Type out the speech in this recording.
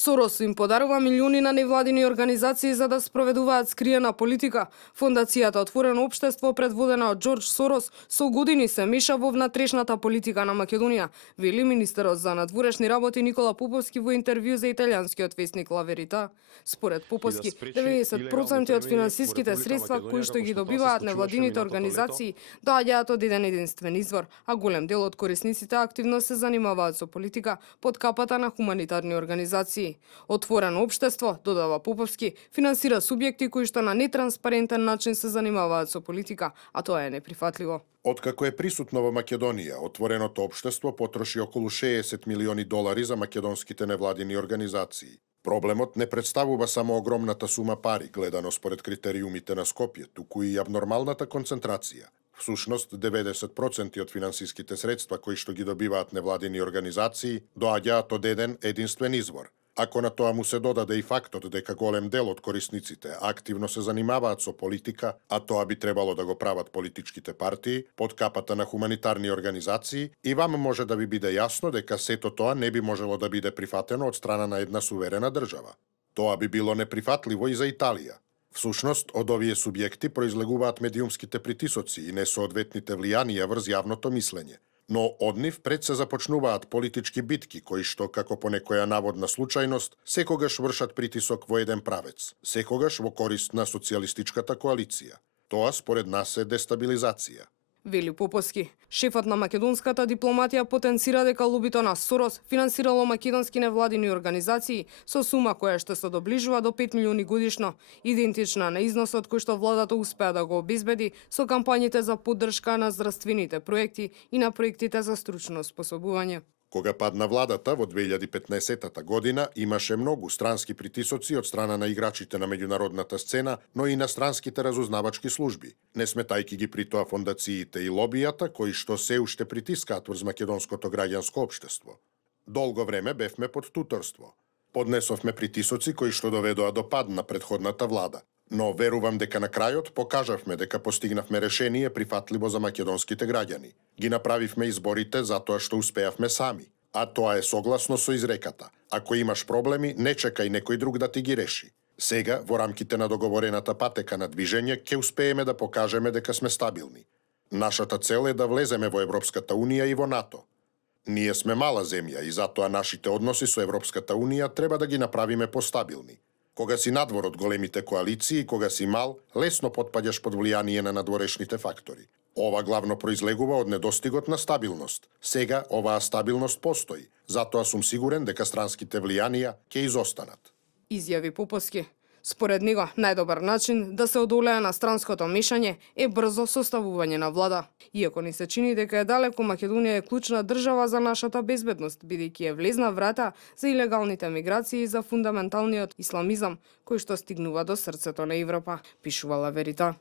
Сорос им подарува милиони на невладини организации за да спроведуваат скриена политика. Фондацијата Отворено општество, предводена од Џорџ Сорос, со години се меша во внатрешната политика на Македонија, вели министерот за надворешни работи Никола Поповски во интервју за италијанскиот весник Ла Верита. Според Поповски, 90% од финансиските средства кои што ги добиваат невладините организации доаѓаат од еден единствен извор, а голем дел од корисниците активно се занимаваат со политика под капата на хуманитарни организации. Отворено општество, додава Поповски, финансира субјекти кои што на нетранспарентен начин се занимаваат со политика, а тоа е неприфатливо. Откако е присутно во Македонија, Отвореното општество потроши околу 60 милиони долари за македонските невладини организации. Проблемот не представува само огромната сума пари, гледано според критериумите на Скопје, туку и абнормалната концентрација. Всушност, 90% од финансиските средства кои што ги добиваат невладини организации доаѓаат од еден единствен извор. Ако на тоа му се додаде и фактот дека голем дел од корисниците активно се занимаваат со политика, а тоа би требало да го прават политичките партии, под капата на хуманитарни организации, и вам може да ви биде јасно дека сето тоа не би можело да биде прифатено од страна на една суверена држава. Тоа би било неприфатливо и за Италија. Всушност, од овие субјекти произлегуваат медиумските притисоци и несоодветните влијанија врз јавното мислење. Но од нив пред се започнуваат политички битки кои што, како по некоја наводна случајност, секогаш вршат притисок во еден правец, секогаш во корист на социјалистичката коалиција. Тоа според нас е дестабилизација. Вели Поповски. Шефот на македонската дипломатија потенцира дека лобито на Сорос финансирало македонски невладини организации со сума која што се доближува до 5 милиони годишно, идентична на износот кој што владата успеа да го обезбеди со кампањите за поддршка на здравствените проекти и на проектите за стручно способување. Кога падна владата во 2015 година, имаше многу странски притисоци од страна на играчите на меѓународната сцена, но и на странските разузнавачки служби, не сметајки ги при тоа фондациите и лобијата кои што се уште притискаат врз македонското граѓанско општество. Долго време бевме под туторство. Поднесовме притисоци кои што доведоа до пад на претходната влада. Но верувам дека на крајот покажавме дека постигнавме решение прифатливо за македонските граѓани. Ги направивме изборите затоа што успеавме сами. А тоа е согласно со изреката. Ако имаш проблеми, не чекај некој друг да ти ги реши. Сега, во рамките на договорената патека на движење, ќе успееме да покажеме дека сме стабилни. Нашата цел е да влеземе во Европската Унија и во НАТО. Ние сме мала земја и затоа нашите односи со Европската Унија треба да ги направиме постабилни. Кога си надвор од големите коалиции, кога си мал, лесно потпаѓаш под влијание на надворешните фактори. Ова главно произлегува од недостигот на стабилност. Сега оваа стабилност постои, затоа сум сигурен дека странските влијанија ќе изостанат. Изјави Поповски. Според него, најдобар начин да се одолее на странското мешање е брзо составување на влада. Иако ни се чини дека е далеко, Македонија е клучна држава за нашата безбедност, бидејќи е влезна врата за илегалните миграции и за фундаменталниот исламизам, кој што стигнува до срцето на Европа, пишува Ла Верита.